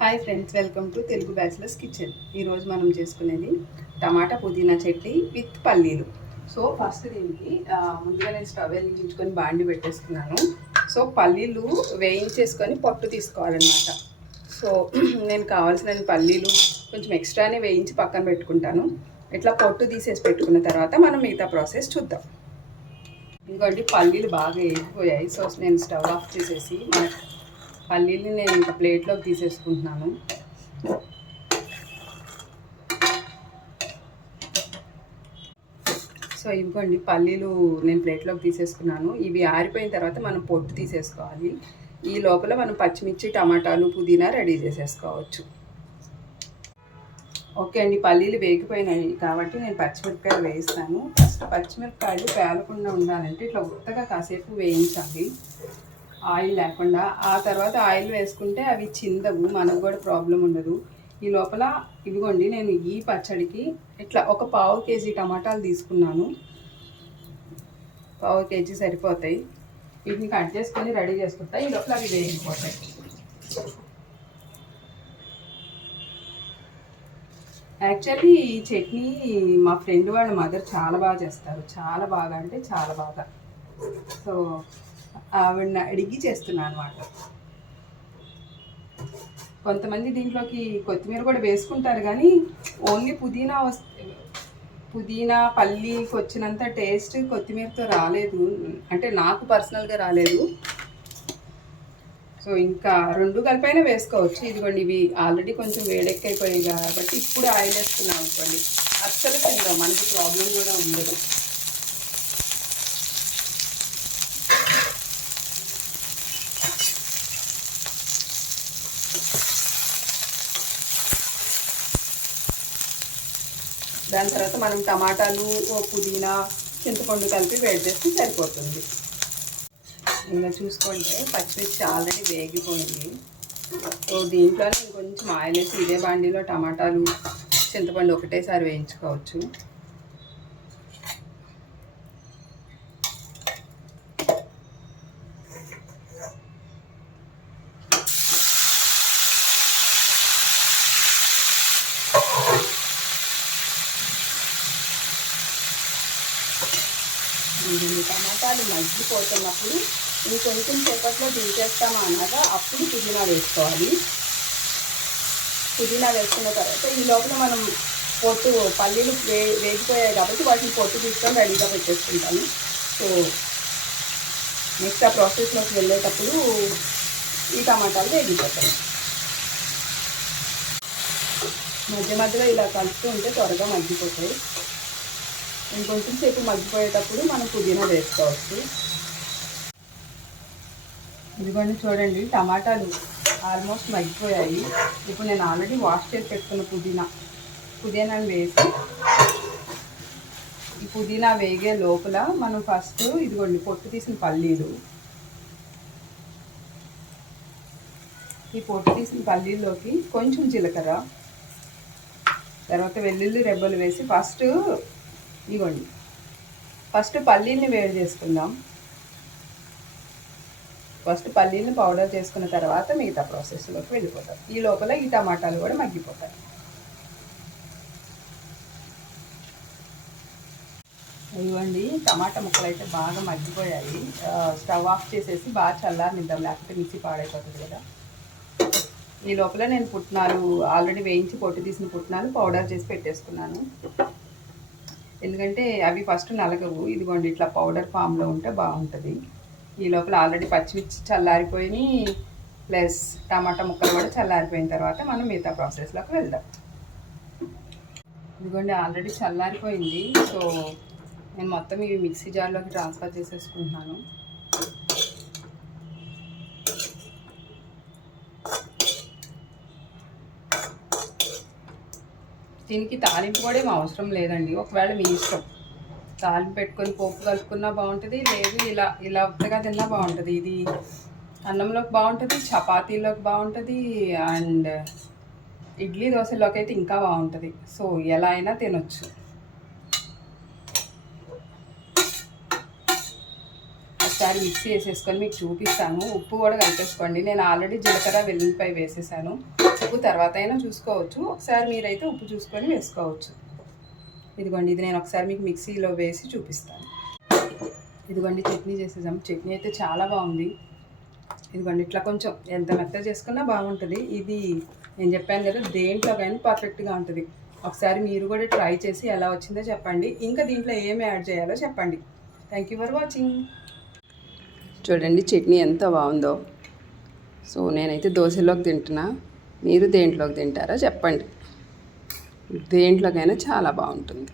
Hi friends, welcome to Telugu bachelors kitchen. ఈరోజు మనం చేసుకునేది టమాటా పుదీనా చట్నీ విత్ పల్లీలు. సో ఫస్ట్ దీనికి ముందుగా నేను స్టవ్ వెలిగించుకొని బాండి పెట్టేసుకున్నాను. సో పల్లీలు వేయించేసుకొని పొట్టు తీసుకోవాలన్నమాట. సో నేను కావాల్సిన పల్లీలు కొంచెం ఎక్స్ట్రానే వేయించి పక్కన పెట్టుకుంటాను. ఇట్లా పొట్టు తీసేసి పెట్టుకున్న తర్వాత మనం మిగతా ప్రాసెస్ చూద్దాం. ఇంకోటి పల్లీలు బాగా వేగిపోయాయి. సో నేను స్టవ్ ఆఫ్ చేసేసి పల్లీల్ని నేను ఇంకా ప్లేట్లోకి తీసేసుకుంటున్నాను. సో ఇంకోండి పల్లీలు నేను ప్లేట్లోకి తీసేసుకున్నాను. ఇవి ఆరిపోయిన తర్వాత మనం పొట్టు తీసేసుకోవాలి. ఈ లోపల మనం పచ్చిమిర్చి, టమాటాలు, పుదీనా రెడీ చేసేసుకోవచ్చు. ఓకే అండి, పల్లీలు వేగిపోయినాయి కాబట్టి నేను పచ్చిమిరపకాయలు వేయిస్తాను. ఫస్ట్ పచ్చిమిరపకాయలు పేలకుండా ఉండాలంటే ఇట్లా ఉత్తగా కాసేపు వేయించాలి, ఆయిల్ లేకుండా. ఆ తర్వాత ఆయిల్ వేసుకుంటే అవి చిందవు, మనకు కూడా ప్రాబ్లం ఉండదు. ఈ లోపల ఇదిగోండి, నేను ఈ పచ్చడికి ఇట్లా ఒక పావు కేజీ టమాటాలు తీసుకున్నాను. పావు కేజీ సరిపోతాయి. వీటిని కట్ చేసుకొని రెడీ చేసుకుంటా. ఈ లోపల అవి వేగిపోతాయి. యాక్చువల్లీ ఈ చట్నీ మా ఫ్రెండ్ వాళ్ళ మదర్ చాలా బాగా చేస్తారు. చాలా బాగా అంటే చాలా బాగా. సో ఆవిడని అడిగి చేస్తున్నాను అనమాట. కొంతమంది దీంట్లోకి కొత్తిమీర కూడా వేసుకుంటారు, కానీ ఓన్లీ పుదీనా పల్లీకి వచ్చినంత టేస్ట్ కొత్తిమీరతో రాలేదు, అంటే నాకు పర్సనల్గా రాలేదు. సో ఇంకా రెండు కలిపైనా వేసుకోవచ్చు. ఇదిగోండి, ఇవి ఆల్రెడీ కొంచెం వేడెక్కైపోయాయి కాబట్టి ఇప్పుడు ఆయిల్ వేసుకున్నాం అనుకోండి, అస్సలు తిందాం, మనకి ప్రాబ్లం కూడా ఉండదు. దాని తర్వాత మనం టమాటాలు, పుదీనా, చింతపండు కలిపి వేడి చేస్తే సరిపోతుంది. ఇంకా చూసుకుంటే పచ్చిమిర్చి ఆల్రెడీ వేగిపోయింది. సో దీంట్లోనే ఇంకొంచెం ఆయిల్ వేసి ఇదే బాండీలో టమాటాలు, చింతపండు ఒకటేసారి వేయించుకోవచ్చు. టమాటాలు మగ్గిపోతున్నప్పుడు ఇంకొంచెం సేపట్లో దించేస్తామా అనగా అప్పుడు పుదీనా వేసుకోవాలి. పుదీనా వేసుకున్న తర్వాత ఈ లోపల మనం పొట్టు పల్లీలు వేగిపోయాయి కాబట్టి వాటిని పొట్టు తీసుకొని రెడీగా పెట్టేసుకుంటాను. సో నెక్స్ట్ ఆ ప్రాసెస్లోకి వెళ్ళేటప్పుడు ఈ టమాటాలు వేగిపోతాయి. మధ్య మధ్యలో ఇలా కలుపుతూ ఉంటే త్వరగా మగ్గిపోతాయి. ఇంకొంచెం సేపు మగ్గిపోయేటప్పుడు మనం పుదీనా వేసుకోవచ్చు. ఇదిగోండి చూడండి, టమాటాలు ఆల్మోస్ట్ మగ్గిపోయాయి. ఇప్పుడు నేను ఆల్రెడీ వాష్ చేసి పెట్టుకున్న పుదీనాను వేసి, ఈ పుదీనా వేగే లోపల మనం ఫస్ట్ ఇదిగోండి పొట్టు తీసిన పల్లీలు, ఈ పొట్టు తీసిన పల్లీల్లోకి కొంచెం జీలకర్ర, తర్వాత వెల్లుల్లి రెబ్బలు వేసి ఫస్ట్ పల్లీల్ని వేడి చేసుకుందాం. ఫస్ట్ పల్లీని పౌడర్ చేసుకున్న తర్వాత మిగతా ప్రాసెస్లోకి వెళ్ళిపోతాం. ఈ లోపల ఈ టమాటాలు కూడా మగ్గిపోతాయి. ఇవ్వండి, టమాటా ముక్కలు అయితే బాగా మగ్గిపోయాయి. స్టవ్ ఆఫ్ చేసేసి బాగా చల్లారనిద్దాం, లేకపోతే మిక్సీ పాడైపోతుంది కదా. ఈ లోపల నేను పుట్నాలు ఆల్రెడీ వేయించి పొట్టు తీసిన పుట్నాలు పౌడర్ చేసి పెట్టేసుకున్నాను. ఎందుకంటే అవి ఫస్ట్ నలగవు. ఇదిగోండి, ఇట్లా పౌడర్ ఫామ్లో ఉంటే బాగుంటుంది. ఈ లోపల ఆల్రెడీ పచ్చిమిర్చి చల్లారిపోయి ప్లస్ టమాటా ముక్కలు కూడా చల్లారిపోయిన తర్వాత మనం మిగతా ప్రాసెస్లోకి వెళ్దాం. ఇదిగోండి, ఆల్రెడీ చల్లారిపోయింది. సో నేను మొత్తం ఇవి మిక్సీ జార్లోకి ట్రాన్స్ఫర్ చేసేసుకుంటున్నాను. దీనికి తాలింపు కూడా ఏం అవసరం లేదండి, ఒకవేళ మీ ఇష్టం. తాలింపు పెట్టుకొని పోపు కలుపుకున్నా బాగుంటుంది, లేదు ఇలా ఉత్తగా తిన్నా బాగుంటుంది. ఇది అన్నంలోకి బాగుంటుంది, చపాతీలోకి బాగుంటుంది, అండ్ ఇడ్లీ దోశలోకి అయితే ఇంకా బాగుంటుంది. సో ఎలా అయినా తినొచ్చు. ఒకసారి మిక్సీ వేసేసుకొని మీకు చూపిస్తాను. ఉప్పు కూడా కలిపేసుకోండి. నేను ఆల్రెడీ జీలకర్ర వెల్లుల్లిపాయ వేసేసాను. ఉప్పు తర్వాత అయినా చూసుకోవచ్చు. ఒకసారి మీరైతే ఉప్పు చూసుకొని వేసుకోవచ్చు. ఇదిగోండి, ఇది నేను ఒకసారి మీకు మిక్సీలో వేసి చూపిస్తాను. ఇదిగోండి, చట్నీ చేసేసాము. చట్నీ అయితే చాలా బాగుంది. ఇదిగోండి, ఇట్లా కొంచెం ఎంత మెత్తగా చేసుకున్నా బాగుంటుంది. ఇది నేను చెప్పాను కదా, దేంట్లోకైనా పర్ఫెక్ట్గా ఉంటుంది. ఒకసారి మీరు కూడా ట్రై చేసి ఎలా వచ్చిందో చెప్పండి. ఇంకా దీంట్లో ఏమి యాడ్ చేయాలో చెప్పండి. Thank you for watching. చూడండి చట్నీ ఎంత బాగుందో. సో నేనైతే దోశలోకి తింటున్నా. మీరు దేంట్లోకి తింటారో చెప్పండి. దేంట్లోకైనా చాలా బాగుంటుంది.